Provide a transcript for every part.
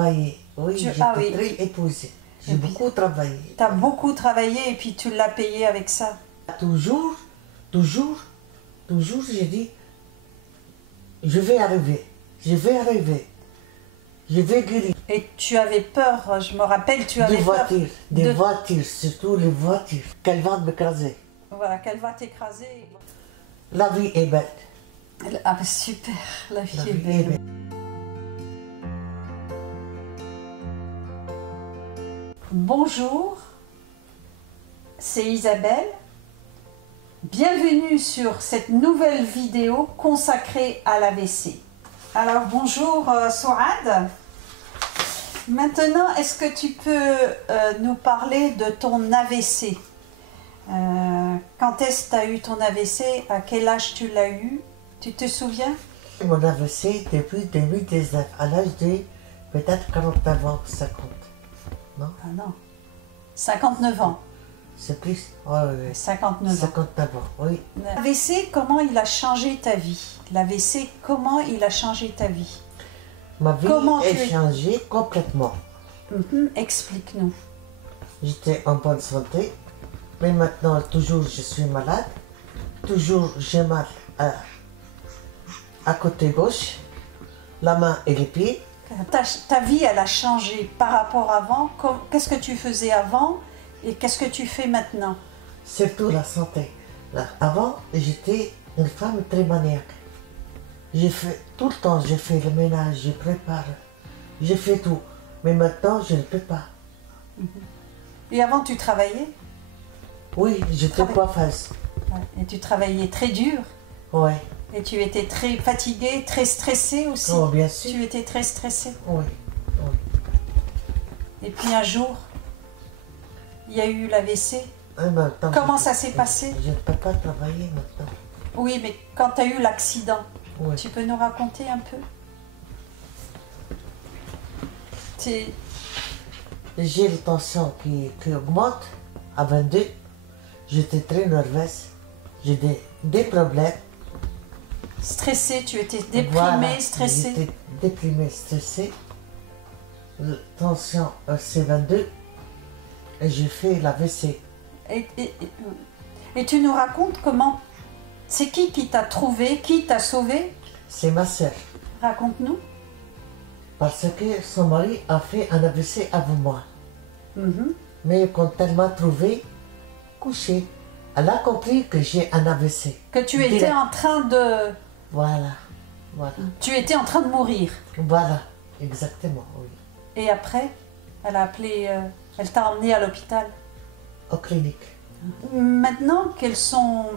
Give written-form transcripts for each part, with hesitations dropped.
travaillé. Oui, j'étais oui. très épousée. J'ai Et puis, beaucoup travaillé. Tu as beaucoup travaillé et puis tu l'as payé avec ça. Toujours, toujours, toujours, j'ai dit, je vais arriver, je vais arriver, je vais guérir. Et tu avais peur, je me rappelle, tu avais Des peur voitures, des voitures, surtout les voitures, qu'elles vont m'écraser. voilà, qu'elle va t'écraser. La vie est belle. Ah bah super, la vie La est vie est belle. belle. Bonjour, c'est Isabelle. Bienvenue sur cette nouvelle vidéo consacrée à l'AVC. Alors bonjour Souad. Maintenant, est-ce que tu peux nous parler de ton AVC? Quand est-ce que tu as eu ton AVC? À quel âge tu l'as eu? Tu te souviens? Mon AVC depuis 2019, à l'âge de peut-être 49 ans, 50. Non? Ah non, 59 ans. C'est plus? Ouais, 59 ans. 59 ans, oui. L'AVC, comment il a changé ta vie? L'AVC, comment il a changé ta vie? Ma vie Comment est tu es- changée complètement. Explique-nous. J'étais en bonne santé, mais maintenant, toujours, je suis malade. Toujours, j'ai mal à côté gauche, la main et les pieds. Ta vie, elle a changé par rapport à avant. Qu'est-ce que tu faisais avant et qu'est-ce que tu fais maintenant? Surtout la santé. Là, avant, j'étais une femme très maniaque. J'ai fait tout le temps, j'ai fait le ménage, je prépare, j'ai fait tout. Mais maintenant, je ne peux pas. Et avant, tu travaillais? Oui, j'étais coiffeuse. Ouais. Et tu travaillais très dur. Oui, Et tu étais très fatiguée, très stressée aussi. oh, bien sûr. Tu étais très stressée. Oui, oui. Et puis un jour, il y a eu l'AVC. En même temps, Comment ça s'est passé? Je ne peux pas travailler maintenant. Oui, mais quand tu as eu l'accident, Oui. tu peux nous raconter un peu? J'ai la tension qui augmente à 22. J'étais très nerveuse. J'ai des problèmes. Stressée, tu étais déprimée, Voilà, stressée. J'étais déprimée, stressée. La tension c'est 22. Et j'ai fait l'AVC. Et tu nous racontes comment... C'est qui t'a trouvé, qui t'a sauvé? C'est ma sœur. Raconte-nous. Parce que son mari a fait un AVC avant moi. Mhm. Mais quand elle m'a trouvé couché, elle a compris que j'ai un AVC. Que tu étais Direct. en train de... Voilà, voilà, Tu étais en train de mourir. voilà, exactement, oui. Et après, elle a appelé... elle t'a emmené à l'hôpital. Aux cliniques. Maintenant, quels sont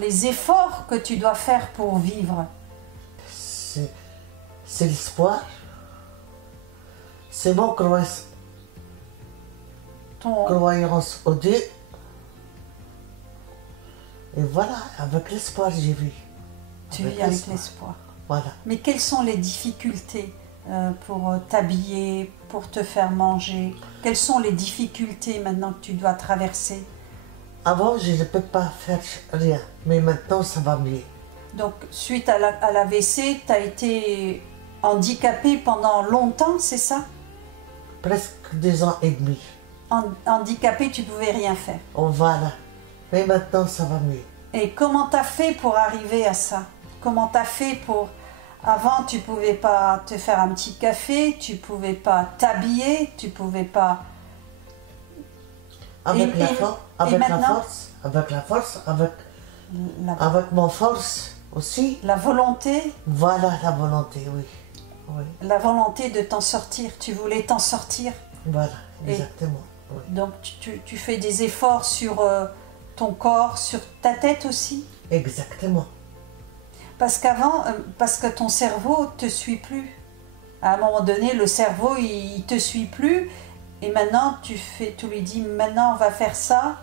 les efforts que tu dois faire pour vivre? C'est l'espoir. C'est mon croyance au Dieu. Et voilà, avec l'espoir, j'ai vu. Tu vis avec l'espoir. Voilà. Mais quelles sont les difficultés pour t'habiller, pour te faire manger? Quelles sont les difficultés maintenant que tu dois traverser? Avant, je ne peux pas faire rien, mais maintenant, ça va mieux. Donc, suite à l'AVC, tu as été handicapé pendant longtemps, c'est ça? Presque 2 ans et demi. Handicapé, tu pouvais rien faire. Oh, voilà. Mais maintenant, ça va mieux. Et comment tu as fait pour arriver à ça? Comment tu as fait pour... Avant, tu pouvais pas te faire un petit café, tu pouvais pas t'habiller, tu pouvais pas... Avec Et la force, avec La, mon force aussi. la volonté, Voilà la volonté, oui. Oui, la volonté de t'en sortir, tu voulais t'en sortir. voilà, Et- exactement. Oui. Donc tu fais des efforts sur ton corps, sur ta tête aussi. Exactement. Parce qu'avant, parce que ton cerveau te suit plus. À un moment donné, le cerveau, il te suit plus. Et maintenant, tu lui dis, maintenant on va faire ça.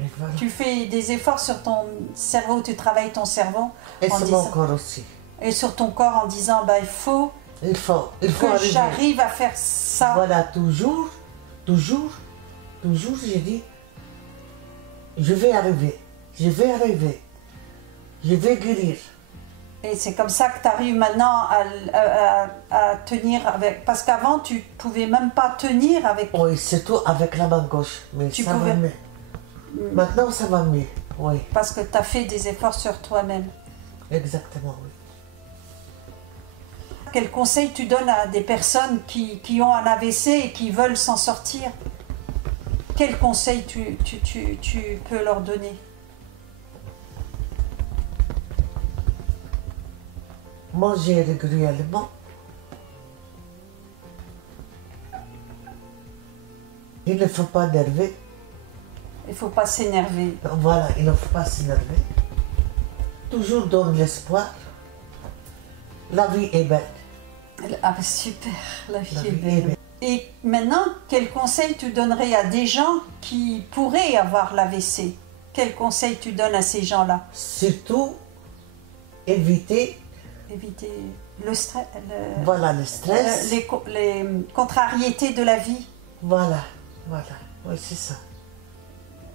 Et voilà. Tu fais des efforts sur ton cerveau, tu travailles ton cerveau. Et en sur disant- mon corps aussi. Et sur ton corps en disant, bah, il faut Il faut que arriver. j'arrive à faire ça. Voilà, toujours, j'ai dit, je vais arriver, je vais guérir. Et c'est comme ça que tu arrives maintenant à tenir avec... Parce qu'avant, tu pouvais même pas tenir avec... Oui, surtout avec la main gauche. Mais Tu ça pouvais- va mieux. Maintenant, ça va mieux. Oui, Parce que tu as fait des efforts sur toi-même. exactement, oui. Quel conseil tu donnes à des personnes qui ont un AVC et qui veulent s'en sortir? Quel conseil tu peux leur donner? Manger régulièrement. Il ne faut pas énerver. Il ne faut pas s'énerver. Voilà, il ne faut pas s'énerver. Toujours donner l'espoir. La vie est belle. Ah ben super, la vie La est vie belle. est belle. Et maintenant, quel conseil tu donnerais à des gens qui pourraient avoir l'AVC? Quel conseil tu donnes à ces gens-là? Surtout, éviter Éviter le stress, voilà, le stress. les contrariétés de la vie. Voilà, voilà. Oui, c'est ça.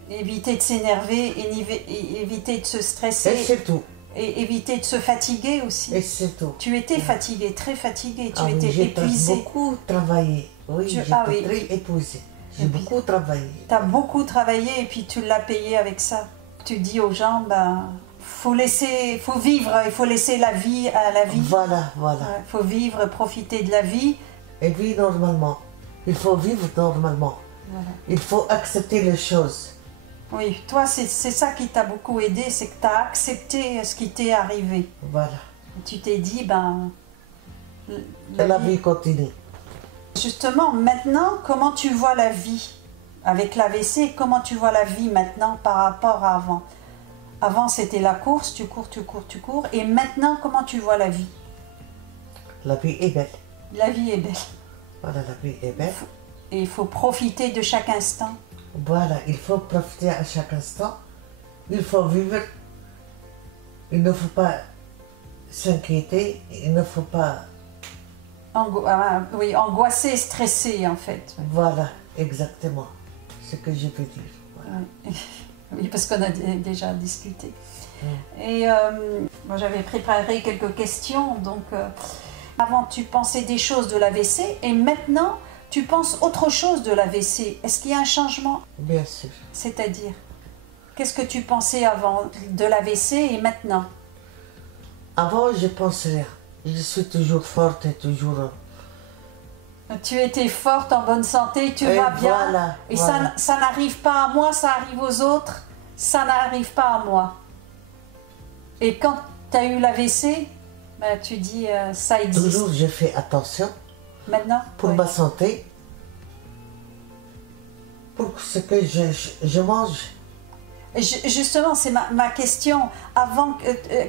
Éviter de s'énerver, éviter de se stresser. Et c'est tout. Et éviter de se fatiguer aussi. Et c'est tout. Tu étais fatigué, très fatigué, tu Ah oui, étais j'ai épuisé. beaucoup travaillé. Oui, Tu- j'étais ah oui. très épuisée. J'ai Et puis- beaucoup travaillé. Tu as beaucoup travaillé et puis tu l'as payé avec ça. Tu dis aux gens, ben, faut vivre, il faut laisser la vie à la vie. Voilà, voilà. Il faut vivre, profiter de la vie. Et vivre normalement. Il faut vivre normalement. Voilà. Il faut accepter les choses. Oui, toi, c'est ça qui t'a beaucoup aidé, c'est que tu as accepté ce qui t'est arrivé. Voilà. Tu t'es dit, ben, Et la vie continue. Justement, maintenant, comment tu vois la vie avec l'AVC? Comment tu vois la vie maintenant par rapport à avant? Avant, c'était la course, tu cours, tu cours, tu cours. Et maintenant, comment tu vois la vie? La vie est belle. La vie est belle. Voilà, la vie est belle. Et il faut profiter de chaque instant. Voilà, il faut profiter à chaque instant. Il faut vivre. Il ne faut pas s'inquiéter. Il ne faut pas... Oui, angoissé, stressé, en fait. Voilà, exactement. Ce que je veux dire. Voilà. Oui. Oui, parce qu'on a déjà discuté. Mm. Et moi, j'avais préparé quelques questions. Donc, avant, tu pensais des choses de l'AVC et maintenant, tu penses autre chose de l'AVC. Est-ce qu'il y a un changement? Bien sûr. C'est-à-dire, qu'est-ce que tu pensais avant de l'AVC et maintenant? Avant, je pense rien. Je suis toujours forte et toujours... Tu étais forte, en bonne santé, tu Et vas bien. voilà, Et voilà. ça n'arrive pas à moi, ça arrive aux autres. Ça n'arrive pas à moi. Et quand tu as eu l'AVC, ben, tu dis ça existe. Toujours, je fais attention Maintenant, pour oui. ma santé, pour ce que je mange. Justement, c'est ma question. Avant,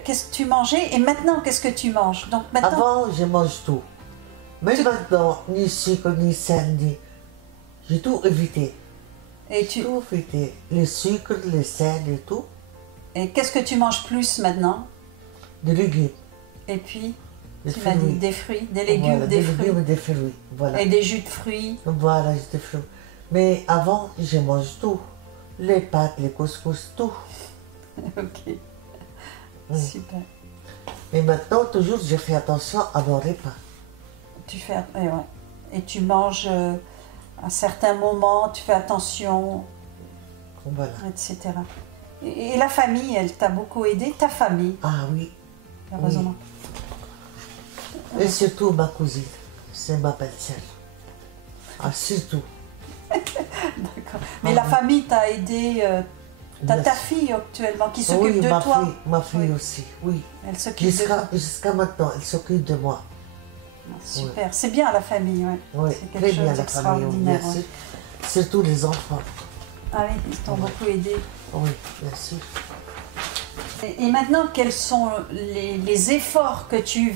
qu'est-ce que tu mangeais et maintenant, qu'est-ce que tu manges? Donc maintenant, Avant, je mange tout. Mais maintenant, ni sucre, ni sel, ni... J'ai tout évité. et tu, Tout évité. Le sucre, le sel et tout. et qu'est-ce que tu manges plus maintenant? Des légumes. Et puis, Des tu m'as dit fruits. des fruits, des légumes, Voilà, des des fruits légumes et des fruits. Voilà. et des jus de fruits. Voilà, des fruits. Mais avant, je mange tout. Les pâtes, les couscous, tout. Ok, Mm. super. Et maintenant, toujours, je fais attention à mon repas. Tu fais, ouais. Et tu manges à certains moments, tu fais attention, Voilà. etc. Et la famille, elle t'a beaucoup aidé, ta famille, Ah oui. heureusement. Et surtout ma cousine. C'est ma belle-sœur. Ah, surtout. D'accord. Mais Ah la oui. famille t'a aidé, t'as Bien ta sûr. fille actuellement qui s'occupe Oui, de toi. ma fille Oui. aussi, oui. Elle s'occupe de toi. Jusqu'à maintenant, elle s'occupe de moi. Super, c'est bien la famille, ouais. Oui, C'est quelque très chose bien la famille, oui, bien d'extraordinaire, sûr. Surtout les enfants. Ah oui, ils t'ont beaucoup aidé. Oui, bien sûr. Et maintenant, quels sont les efforts que tu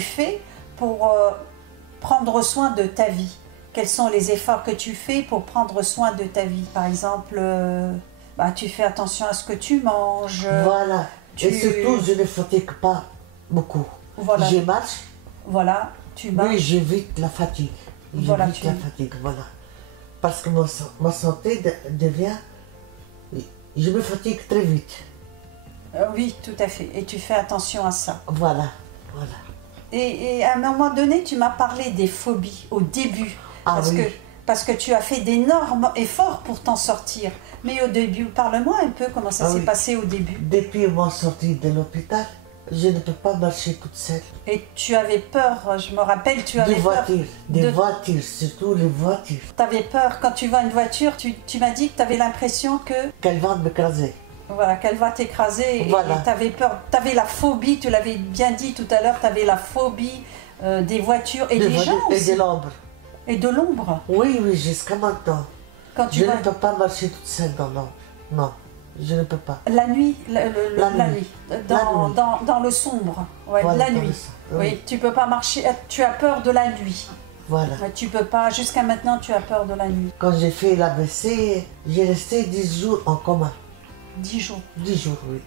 fais pour prendre soin de ta vie? Quels sont les efforts que tu fais pour prendre soin de ta vie? Par exemple, tu fais attention à ce que tu manges. Voilà. tu- Et surtout, je ne fatigue pas beaucoup. Voilà. Je marche, Voilà, tu manges. mais j'évite la fatigue. Voilà, J'évite tu- la fatigue, voilà. Parce que ma santé devient... Je me fatigue très vite. Oui, tout à fait. Et tu fais attention à ça. Voilà, voilà. Et à un moment donné, tu m'as parlé des phobies au début. Ah oui. Parce que tu as fait d'énormes efforts pour t'en sortir. Mais au début, parle-moi un peu comment ça s'est passé au début. Depuis mon sortie de l'hôpital, je ne peux pas marcher toute seule. Et tu avais peur, je me rappelle, tu avais peur. Des voitures, surtout les voitures. Tu avais peur, quand tu vois une voiture, tu m'as dit que tu avais l'impression que... Qu'elle va m'écraser. Voilà, qu'elle va t'écraser. Voilà. Et tu avais peur, tu avais la phobie, tu l'avais bien dit tout à l'heure, tu avais la phobie des voitures et des gens aussi. Et de l'ombre. Et de l'ombre. Oui, oui, jusqu'à maintenant. Quand je ne peux pas marcher toute seule dans l'ombre. Non, je ne peux pas. La nuit, la nuit. Dans le sombre, ouais, voilà, la nuit. Oui, tu peux pas marcher, tu as peur de la nuit. Voilà. Tu peux pas, jusqu'à maintenant, tu as peur de la nuit. Quand j'ai fait l'AVC, j'ai resté 10 jours en coma. 10 jours. 10 jours, oui.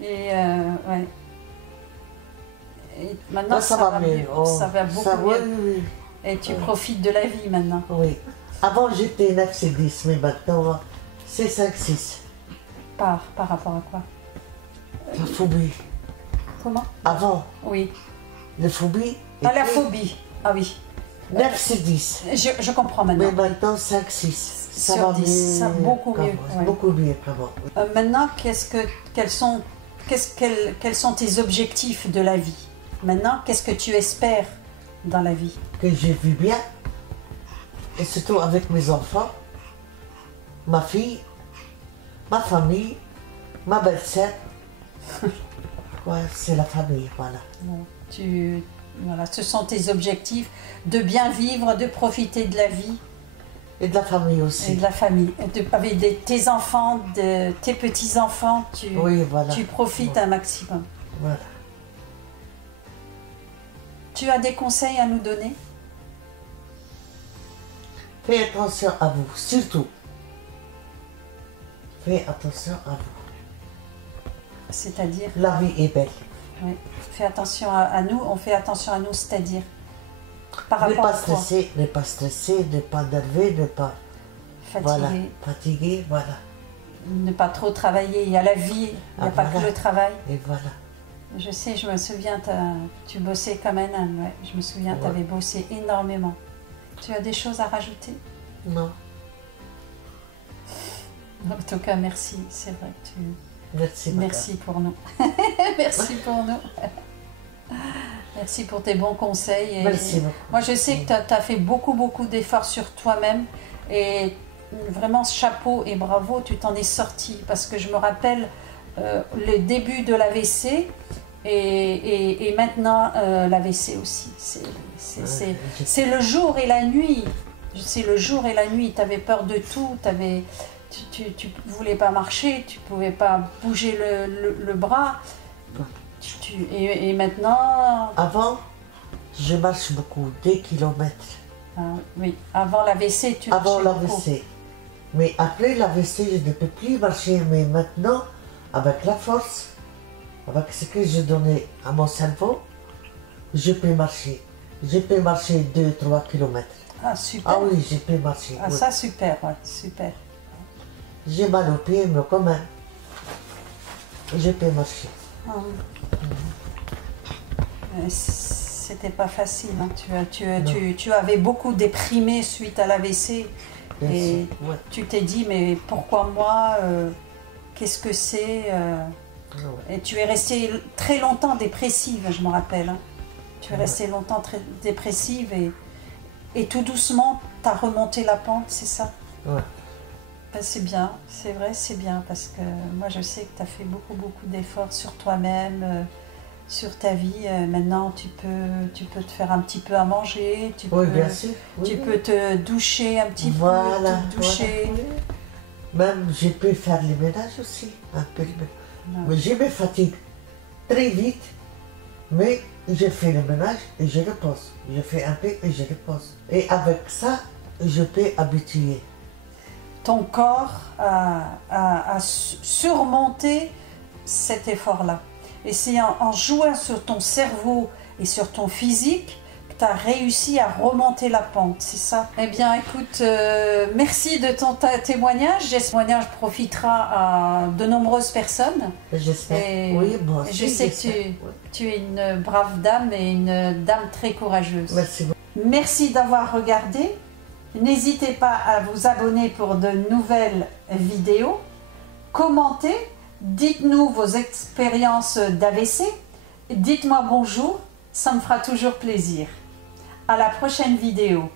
Et ouais. Et maintenant, ça va mieux. Oh, ça va beaucoup mieux. Oui. Et tu profites de la vie maintenant. Oui. Avant, j'étais 9-10, mais maintenant, c'est 5-6. Par rapport à quoi? La phobie. Comment? Avant. Oui. La phobie. Ah, la phobie. Ah oui. 9-10. Je comprends maintenant. Mais maintenant, 5-6. Ça va 10, mieux. ça, beaucoup mieux. Ouais. Beaucoup mieux qu'avant. Maintenant, quels sont tes objectifs de la vie? Maintenant, qu'est-ce que tu espères dans la vie? Que je vis bien. Et surtout avec mes enfants, ma fille, ma famille, ma belle-sœur. Ouais, c'est la famille, voilà. Bon, voilà, ce sont tes objectifs, de bien vivre, de profiter de la vie. Et de la famille aussi. Et de la famille. Avec tes enfants, tes petits-enfants, tu profites un maximum. Voilà. Tu as des conseils à nous donner? Fais attention à vous, surtout. Fais attention à vous. C'est-à-dire? La vie est belle. Oui. Fais attention à nous, on fait attention à nous, c'est-à-dire? Par Ne rapport pas à quoi? stresser, ne pas stresser, ne pas nerver, ne pas... Fatigué. Voilà, fatigué, voilà. Ne pas trop travailler, il y a la vie, il n'y a pas que le travail. Et voilà. Je sais, je me souviens, tu bossais comme un âne, ouais. Je me souviens, tu avais bossé énormément. Tu as des choses à rajouter? Non. En tout cas, merci, c'est vrai que Merci. Merci pour nous. Merci pour nous. Merci pour tes bons conseils. Merci beaucoup. Moi, je sais que tu as fait beaucoup d'efforts sur toi-même. Et vraiment, chapeau et bravo, tu t'en es sorti. Parce que je me rappelle le début de l'AVC et maintenant l'AVC aussi. C'est le jour et la nuit. C'est le jour et la nuit. Tu avais peur de tout. Tu ne voulais pas marcher, tu ne pouvais pas bouger le bras. Et maintenant... Avant, je marche beaucoup, des kilomètres. Oui, avant l'AVC, tu Avant marchais beaucoup. l'AVC. Mais après l'AVC, je ne peux plus marcher. Mais maintenant, avec la force, avec ce que je donnais à mon cerveau, je peux marcher. Je peux marcher 2-3 kilomètres. Ah, super. Ah oui, je peux marcher. Ah, oui. ça, super, ouais, super. J'ai mal aux pieds, mais quand même, je peux marcher. C'était pas facile. Hein. Tu avais beaucoup déprimé suite à l'AVC. Et tu t'es dit, mais pourquoi moi Qu'est-ce que c'est Et tu es restée très longtemps dépressive, je me rappelle. Hein. Tu es restée longtemps très dépressive et tout doucement, tu as remonté la pente, c'est ça? Ouais. Ben, c'est bien, c'est vrai, c'est bien, parce que moi je sais que tu as fait beaucoup d'efforts sur toi-même, sur ta vie. Maintenant tu peux te faire un petit peu à manger, bien sûr. Tu peux te doucher un petit peu, te doucher. Voilà. Même je peux faire le ménage aussi, un peu. Mais je me fatigue très vite, mais je fais le ménage et je repose. Je fais un peu et je repose. Et avec ça, je peux habituer. Ton corps a surmonté cet effort-là. Et c'est en jouant sur ton cerveau et sur ton physique que tu as réussi à remonter la pente, c'est ça? Eh bien, écoute, merci de ton témoignage. J'espère que ce témoignage profitera à de nombreuses personnes. J'espère. Oui, moi aussi, je sais que tu es une brave dame et une dame très courageuse. Merci beaucoup. Merci d'avoir regardé. N'hésitez pas à vous abonner pour de nouvelles vidéos. Commentez, dites-nous vos expériences d'AVC. Dites-moi bonjour, ça me fera toujours plaisir. À la prochaine vidéo.